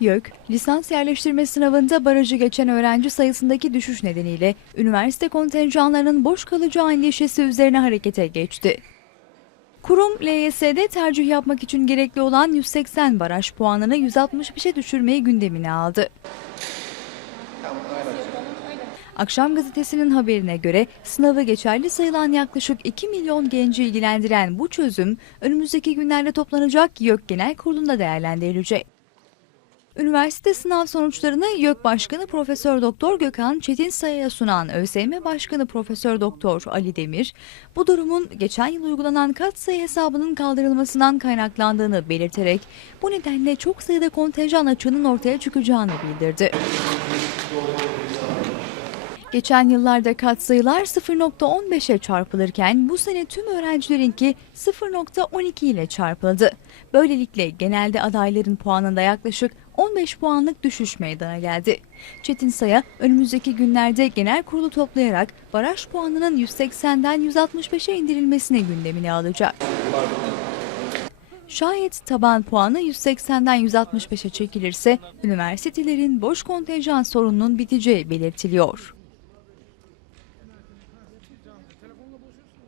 YÖK, lisans yerleştirme sınavında barajı geçen öğrenci sayısındaki düşüş nedeniyle üniversite kontenjanlarının boş kalacağı endişesi üzerine harekete geçti. Kurum, LYS'de tercih yapmak için gerekli olan 180 baraj puanını 165'e düşürmeyi gündemine aldı. Akşam gazetesinin haberine göre sınavı geçerli sayılan yaklaşık 2 milyon genci ilgilendiren bu çözüm önümüzdeki günlerde toplanacak YÖK Genel Kurulu'nda değerlendirilecek. Üniversite sınav sonuçlarını YÖK Başkanı Profesör Doktor Gökhan Çetin Saya'ya sunan ÖSYM Başkanı Profesör Doktor Ali Demir, bu durumun geçen yıl uygulanan katsayı hesabının kaldırılmasından kaynaklandığını belirterek bu nedenle çok sayıda kontenjan açığının ortaya çıkacağını bildirdi. Geçen yıllarda katsayılar 0.15'e çarpılırken bu sene tüm öğrencilerinki 0.12 ile çarpıldı. Böylelikle genelde adayların puanında yaklaşık 15 puanlık düşüş meydana geldi. Çetin Saya önümüzdeki günlerde genel kurulu toplayarak baraj puanının 180'den 165'e indirilmesini gündemine alacak. Şayet taban puanı 180'den 165'e çekilirse üniversitelerin boş kontenjan sorununun biteceği belirtiliyor telefonla buluşursun.